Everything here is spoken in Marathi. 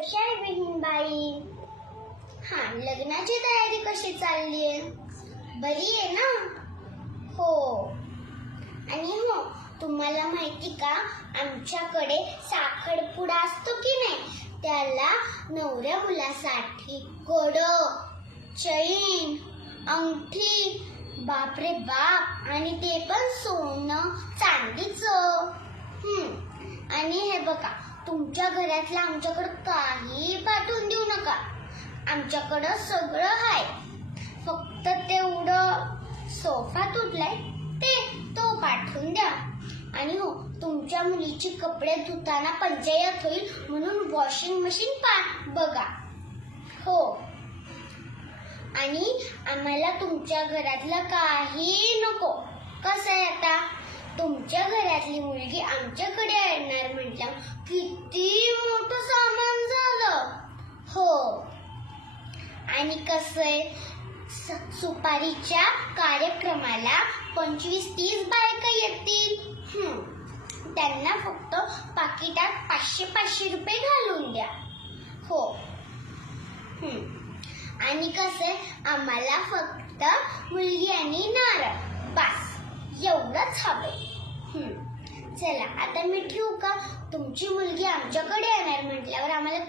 कशी आहे बहीणबाई हा लग्नाची तयारी कशी चालली आहे? बरी आहे ना? हो. आणि हो तुम्हाला माहिती का आमच्याकडे साखरपुडा असतो की नाही त्याला नवऱ्या मुलासाठी कड चैन अंगठी बापरे बाप आणि ते पण सोनं चांदीचं. हम्म. आणि हे बघा तुमच्या घरातलं आमच्याकडं काही पाठवून देऊ नका. आमच्याकडं सगळं आहे. फक्त तेवढं सोफा तुटलाय ते तो पाठवून द्या. आणि हो तुमच्या मुलीची कपडे धुताना पंचायत होईल म्हणून वॉशिंग मशीन पा बघा. हो. आणि आम्हाला तुमच्या घरातलं काही नको. कसं आहे आता? तुमच्या घरातली मुलगी आमच्या किती मोठं सामान झालं? हो. आणि कसं आहे स- सुपारीच्या कार्यक्रमाला पंचवीस तीस बायका येतील. त्यांना फक्त पाकिटात पाचशे पाचशे रुपये घालून द्या. हो. आणि कसं आहे आम्हाला फक्त मुलगी आणि नारळ. बस. एवढंच हवे हं. चला आता मी ठेवू का? तुमची मुलगी आमच्याकडे येणार म्हटल्यावर आम्हाला